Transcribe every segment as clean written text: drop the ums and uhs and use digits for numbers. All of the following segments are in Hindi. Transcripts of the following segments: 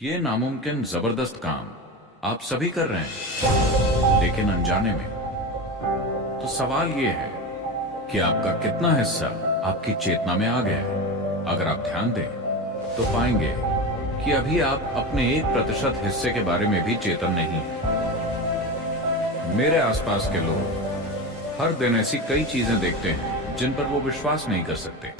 ये नामुमकिन जबरदस्त काम आप सभी कर रहे हैं, लेकिन अनजाने में। तो सवाल ये है कि आपका कितना हिस्सा आपकी चेतना में आ गया है। अगर आप ध्यान दें तो पाएंगे कि अभी आप अपने 1% हिस्से के बारे में भी चेतन नहीं हैं। मेरे आसपास के लोग हर दिन ऐसी कई चीजें देखते हैं जिन पर वो विश्वास नहीं कर सकते।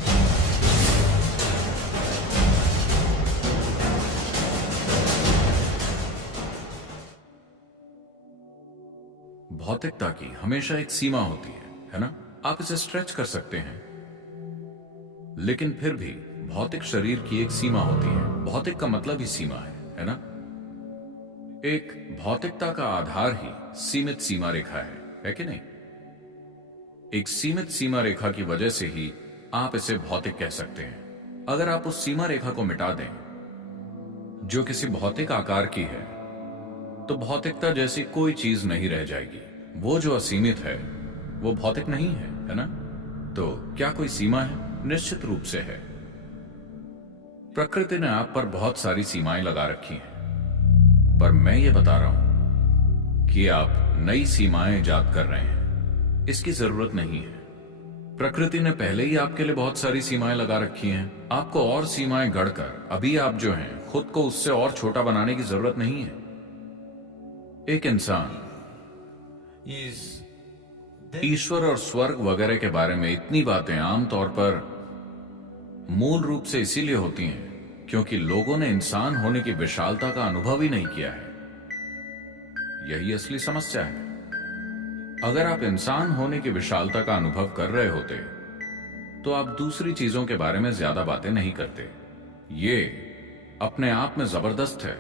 भौतिकता की हमेशा एक सीमा होती है ना? आप इसे स्ट्रेच कर सकते हैं, लेकिन फिर भी भौतिक शरीर की एक सीमा होती है। भौतिक का मतलब ही सीमा है ना? एक भौतिकता का आधार ही सीमित सीमा रेखा है कि नहीं? एक सीमित सीमा रेखा की वजह से ही आप इसे भौतिक कह सकते हैं। अगर आप उस सीमा रेखा को मिटा दें जो किसी भौतिक आकार की है, तो भौतिकता जैसी कोई चीज नहीं रह जाएगी। वो जो असीमित है वो भौतिक नहीं है ना? तो क्या कोई सीमा है? निश्चित रूप से है। प्रकृति ने आप पर बहुत सारी सीमाएं लगा रखी हैं, पर मैं ये बता रहा हूं कि आप नई सीमाएं ईजाद कर रहे हैं। इसकी जरूरत नहीं है। प्रकृति ने पहले ही आपके लिए बहुत सारी सीमाएं लगा रखी हैं। आपको और सीमाएं गढ़कर अभी आप जो हैं खुद को उससे और छोटा बनाने की जरूरत नहीं है। एक इंसान ईश्वर और स्वर्ग वगैरह के बारे में इतनी बातें आमतौर पर मूल रूप से इसीलिए होती हैं क्योंकि लोगों ने इंसान होने की विशालता का अनुभव ही नहीं किया है। यही असली समस्या है। अगर आप इंसान होने की विशालता का अनुभव कर रहे होते तो आप दूसरी चीजों के बारे में ज्यादा बातें नहीं करते। ये अपने आप में जबरदस्त है।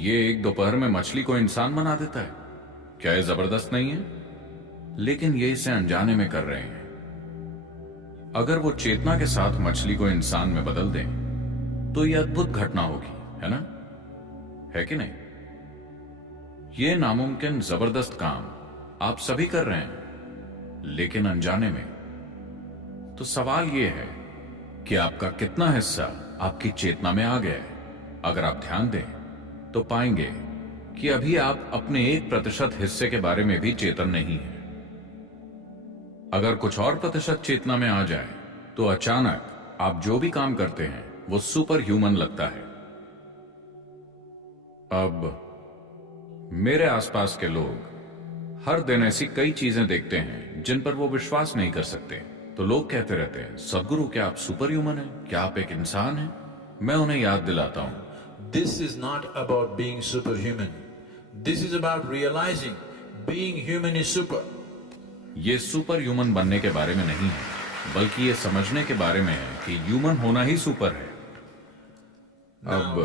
ये एक दोपहर में मछली को इंसान बना देता है। क्या ये जबरदस्त नहीं है? लेकिन ये इसे अनजाने में कर रहे हैं। अगर वो चेतना के साथ मछली को इंसान में बदल दें तो ये अद्भुत घटना होगी, है ना? है कि नहीं? ये नामुमकिन जबरदस्त काम आप सभी कर रहे हैं, लेकिन अनजाने में। तो सवाल ये है कि आपका कितना हिस्सा आपकी चेतना में आ गया है। अगर आप ध्यान दें तो पाएंगे कि अभी आप अपने 1% हिस्से के बारे में भी चेतन नहीं है। अगर कुछ और प्रतिशत चेतना में आ जाए तो अचानक आप जो भी काम करते हैं वो सुपर ह्यूमन लगता है। अब मेरे आसपास के लोग हर दिन ऐसी कई चीजें देखते हैं जिन पर वो विश्वास नहीं कर सकते। तो लोग कहते रहते हैं, सदगुरु क्या आप सुपर ह्यूमन हैं? क्या आप एक इंसान हैं? मैं उन्हें याद दिलाता हूं, This is not about being superhuman. This is about realizing being human is super. ये सुपर ह्यूमन बनने के बारे में नहीं है, बल्कि ये समझने के बारे में है कि ह्यूमन होना ही सुपर है। अब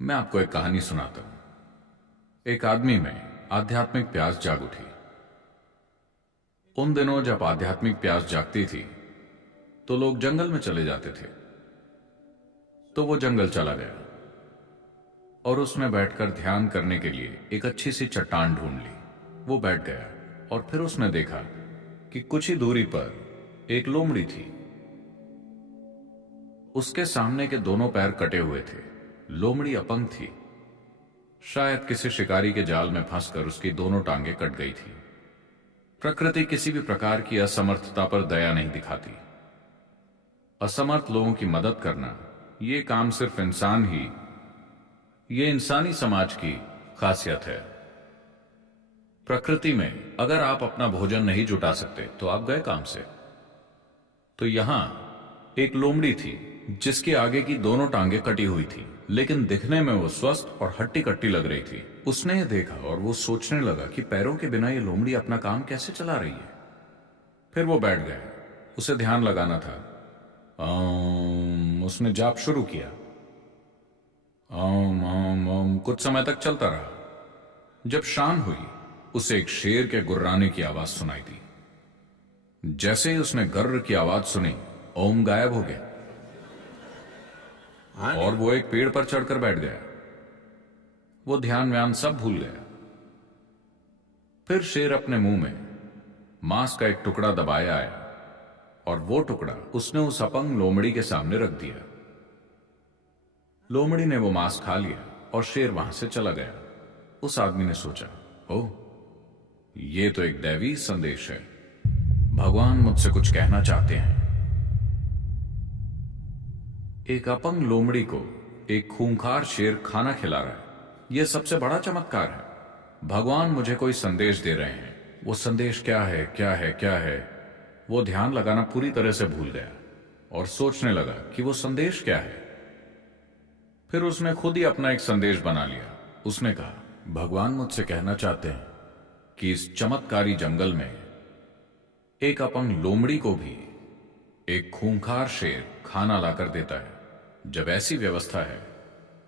मैं आपको एक कहानी सुनाता हूं। एक आदमी में आध्यात्मिक प्यास जाग उठी। उन दिनों जब आध्यात्मिक प्यास जागती थी तो लोग जंगल में चले जाते थे। तो वो जंगल चला गया और उसने बैठकर ध्यान करने के लिए एक अच्छी सी चट्टान ढूंढ ली। वो बैठ गया और फिर उसने देखा कि कुछ ही दूरी पर एक लोमड़ी थी। उसके सामने के दोनों पैर कटे हुए थे। लोमड़ी अपंग थी। शायद किसी शिकारी के जाल में फंसकर उसकी दोनों टांगें कट गई थी। प्रकृति किसी भी प्रकार की असमर्थता पर दया नहीं दिखाती। असमर्थ लोगों की मदद करना ये काम सिर्फ ये इंसानी समाज की खासियत है। प्रकृति में अगर आप अपना भोजन नहीं जुटा सकते तो आप गए काम से। तो यहां एक लोमड़ी थी जिसकी आगे की दोनों टांगें कटी हुई थी, लेकिन दिखने में वो स्वस्थ और हट्टी कट्टी लग रही थी। उसने ये देखा और वो सोचने लगा कि पैरों के बिना ये लोमड़ी अपना काम कैसे चला रही है। फिर वो बैठ गया। उसे ध्यान लगाना था। उसने जाप शुरू किया। ओम ओम ओम कुछ समय तक चलता रहा। जब शाम हुई उसे एक शेर के गुर्राने की आवाज सुनाई दी। जैसे ही उसने गर्र की आवाज सुनी, ओम गायब हो गया और वो एक पेड़ पर चढ़कर बैठ गया। वो ध्यान व्यान सब भूल गया। फिर शेर अपने मुंह में मांस का एक टुकड़ा दबाए आया और वो टुकड़ा उसने उस अपंग लोमड़ी के सामने रख दिया। लोमड़ी ने वो मांस खा लिया और शेर वहां से चला गया। उस आदमी ने सोचा, ओह, ये तो एक दैवी संदेश है। भगवान मुझसे कुछ कहना चाहते हैं। एक अपंग लोमड़ी को एक खूंखार शेर खाना खिला रहा है। यह सबसे बड़ा चमत्कार है। भगवान मुझे कोई संदेश दे रहे हैं। वो संदेश क्या है, क्या है, क्या है? वो ध्यान लगाना पूरी तरह से भूल गया और सोचने लगा कि वो संदेश क्या है। फिर उसने खुद ही अपना एक संदेश बना लिया। उसने कहा, भगवान मुझसे कहना चाहते हैं कि इस चमत्कारी जंगल में एक अपंग लोमड़ी को भी एक खूंखार शेर खाना लाकर देता है। जब ऐसी व्यवस्था है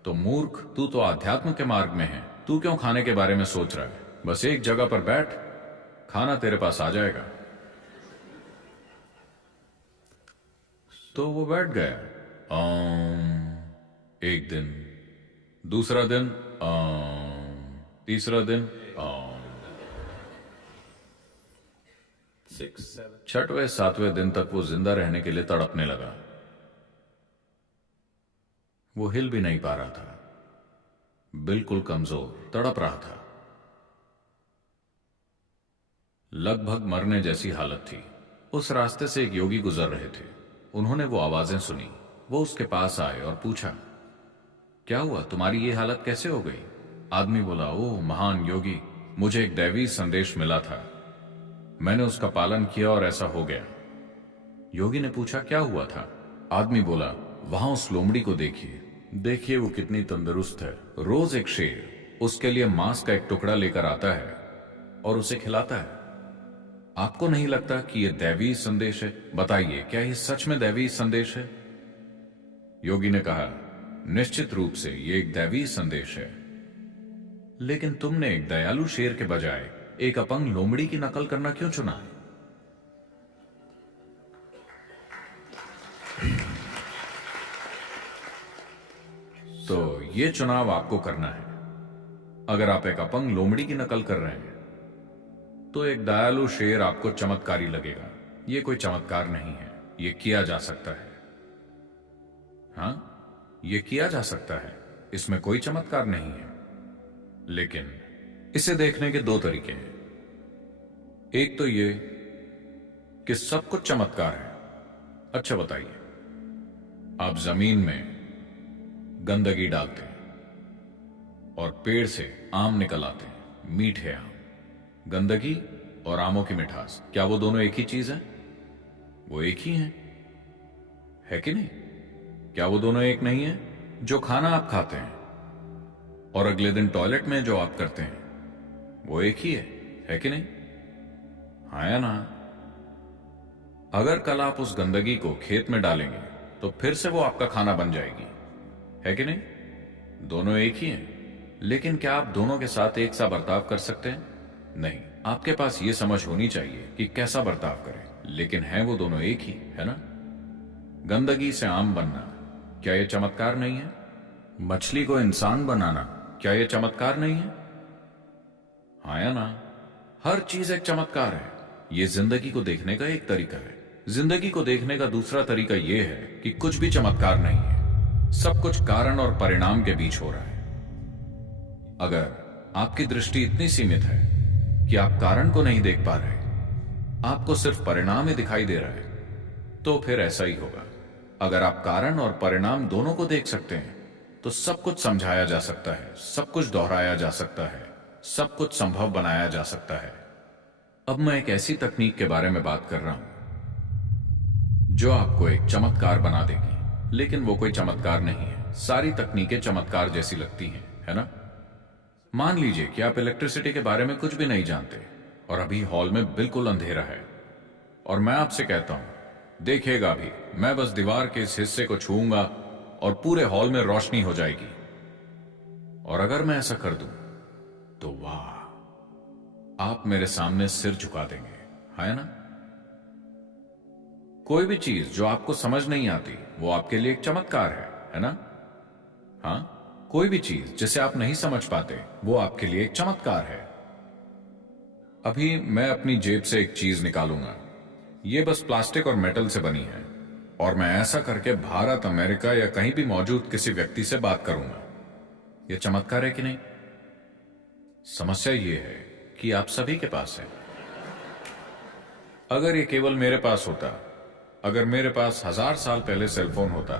तो मूर्ख, तू तो आध्यात्म के मार्ग में है। तू क्यों खाने के बारे में सोच रहा है? बस एक जगह पर बैठ, खाना तेरे पास आ जाएगा। तो वो बैठ गया। एक दिन, दूसरा दिन, तीसरा दिन, छठवें सातवें दिन तक वो जिंदा रहने के लिए तड़पने लगा। वो हिल भी नहीं पा रहा था, बिल्कुल कमजोर, तड़प रहा था, लगभग मरने जैसी हालत थी। उस रास्ते से एक योगी गुजर रहे थे। उन्होंने वो आवाजें सुनी। वो उसके पास आए और पूछा, क्या हुआ, तुम्हारी ये हालत कैसे हो गई? आदमी बोला, ओह महान योगी, मुझे एक दैवी संदेश मिला था, मैंने उसका पालन किया और ऐसा हो गया। योगी ने पूछा, क्या हुआ था? आदमी बोला, वहां उस लोमड़ी को देखिए, देखिए वो कितनी तंदुरुस्त है। रोज एक शेर उसके लिए मांस का एक टुकड़ा लेकर आता है और उसे खिलाता है। आपको नहीं लगता कि यह दैवी संदेश है? बताइए, क्या यह सच में दैवी संदेश है? योगी ने कहा, निश्चित रूप से यह एक दैवी संदेश है, लेकिन तुमने एक दयालु शेर के बजाय एक अपंग लोमड़ी की नकल करना क्यों चुना? तो ये चुनाव आपको करना है। अगर आप एक अपंग लोमड़ी की नकल कर रहे हैं तो एक दयालु शेर आपको चमत्कारी लगेगा। ये कोई चमत्कार नहीं है, ये किया जा सकता है। हां, ये किया जा सकता है, इसमें कोई चमत्कार नहीं है। लेकिन इसे देखने के दो तरीके हैं। एक तो ये कि सब कुछ चमत्कार है। अच्छा बताइए, आप जमीन में गंदगी डालते हैं और पेड़ से आम निकल आते हैं, मीठे आम। गंदगी और आमों की मिठास, क्या वो दोनों एक ही चीज है? वो एक ही हैं, है कि नहीं? क्या वो दोनों एक नहीं है? जो खाना आप खाते हैं और अगले दिन टॉयलेट में जो आप करते हैं, वो एक ही है कि नहीं? हाँ या ना? अगर कल आप उस गंदगी को खेत में डालेंगे तो फिर से वो आपका खाना बन जाएगी, है कि नहीं? दोनों एक ही हैं। लेकिन क्या आप दोनों के साथ एक सा बर्ताव कर सकते हैं? नहीं। आपके पास यह समझ होनी चाहिए कि कैसा बर्ताव करें, लेकिन हैं वो दोनों एक ही, है ना? गंदगी से आम बनना, क्या यह चमत्कार नहीं है? मछली को इंसान बनाना, क्या यह चमत्कार नहीं है? हाँ या ना? हर चीज एक चमत्कार है। यह जिंदगी को देखने का एक तरीका है। जिंदगी को देखने का दूसरा तरीका यह है कि कुछ भी चमत्कार नहीं है, सब कुछ कारण और परिणाम के बीच हो रहा है। अगर आपकी दृष्टि इतनी सीमित है कि आप कारण को नहीं देख पा रहे, आपको सिर्फ परिणाम ही दिखाई दे रहा है, तो फिर ऐसा ही होगा। अगर आप कारण और परिणाम दोनों को देख सकते हैं तो सब कुछ समझाया जा सकता है, सब कुछ दोहराया जा सकता है, सब कुछ संभव बनाया जा सकता है। अब मैं एक ऐसी तकनीक के बारे में बात कर रहा हूं जो आपको एक चमत्कार बना देगी, लेकिन वो कोई चमत्कार नहीं है। सारी तकनीकें चमत्कार जैसी लगती हैं, है ना? मान लीजिए कि आप इलेक्ट्रिसिटी के बारे में कुछ भी नहीं जानते और अभी हॉल में बिल्कुल अंधेरा है और मैं आपसे कहता हूं, देखिएगा अभी मैं बस दीवार के इस हिस्से को छूऊंगा और पूरे हॉल में रोशनी हो जाएगी। और अगर मैं ऐसा कर दूं तो वाह, आप मेरे सामने सिर झुका देंगे, है ना? कोई भी चीज जो आपको समझ नहीं आती वो आपके लिए एक चमत्कार है ना? हां, कोई भी चीज जिसे आप नहीं समझ पाते वो आपके लिए एक चमत्कार है। अभी मैं अपनी जेब से एक चीज निकालूंगा, ये बस प्लास्टिक और मेटल से बनी है। और मैं ऐसा करके भारत, अमेरिका या कहीं भी मौजूद किसी व्यक्ति से बात करूंगा। यह चमत्कार है कि नहीं? समस्या यह है कि आप सभी के पास है। अगर ये केवल मेरे पास होता, अगर मेरे पास 1000 साल पहले सेलफोन होता,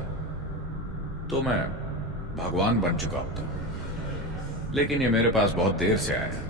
तो मैं भगवान बन चुका होता। लेकिन ये मेरे पास बहुत देर से आया।